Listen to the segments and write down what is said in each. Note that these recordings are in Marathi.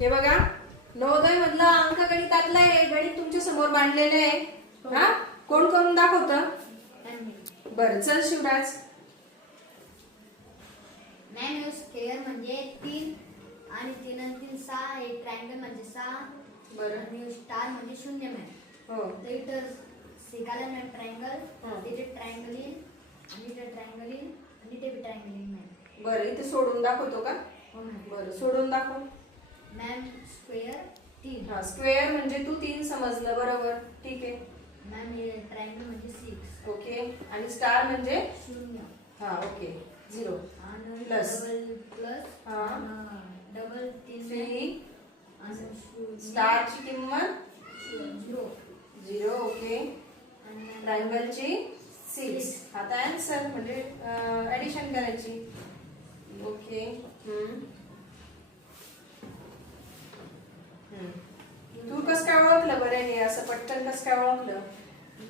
हे बघा, नवोदय मधलं अंकगणितातलं हे गणित तुमच्या समोर मांडलेलं आहे. हा, कोण करून दाखवतं? बरं, चल शिवराज. मॅम स्क्वेअर म्हणजे 3 आणि 3 आणि 3 6 आहे. ट्रायंगल म्हणजे 6. बरं. आणि स्टार म्हणजे 0 मॅम. हो. तर इथं शिकायला मॅम ट्रायंगल, हं. तिथे ट्रायंगल येईल आणि इथे ट्रायंगल येईल आणि इथे ट्रायंगल येईल मॅम. बरं, इथे सोडून दाखवतो का? हो मॅम. बरं, सोडून दाखव. Ma'am square 3. हा, स्क्वेअर म्हणजे तू 3 समजलं, बरोबर, ठीक आहे. मॅम हे ट्रायंगल म्हणजे 6. ओके. आणि स्टार म्हणजे 0. हा, ओके, 0 आणि प्लस. Double plus. हा. डबल 3 3. आणि स्टारची किंमत 0. 0. ओके. आणि ट्रायंगलची 6. आता आन्सर म्हणजे ऍडिशन करायची. ओके. तू कसं काय ओळखलं बरं हे असं पटकन कसं काय ओळखलं?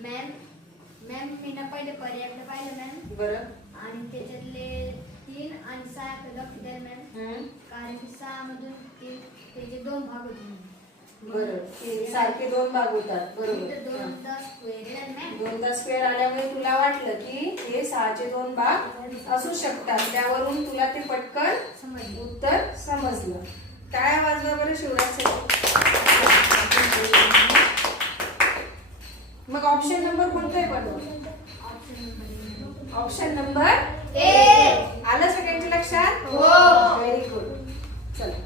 मॅम मी ना पहिले पर्याय पाहिलं मॅम. बरं. आणि त्याच्यातले 3 आणि 6 लक्ष द्या मॅम. कारण की 6 मधून त्याचे 2 भाग होते मॅम. बरं, ते सारखे 2 भाग होतात, बरोबर. इथे 2दा स्क्वेअर आहे मॅम. 2दा स्क्वेअर आल्यामुळे तुला वाटलं की हे 6चे 2 भाग असू शकतात. त्यावरून तुला ते पटकन समजलं. उत्तर समजलं. काय वाजवा बरं शिवराज. मग ऑप्शन नंबर कोणता आहे पण? Option number A. आलं सगळ्यांच्या लक्षात? हो. Very good. चला.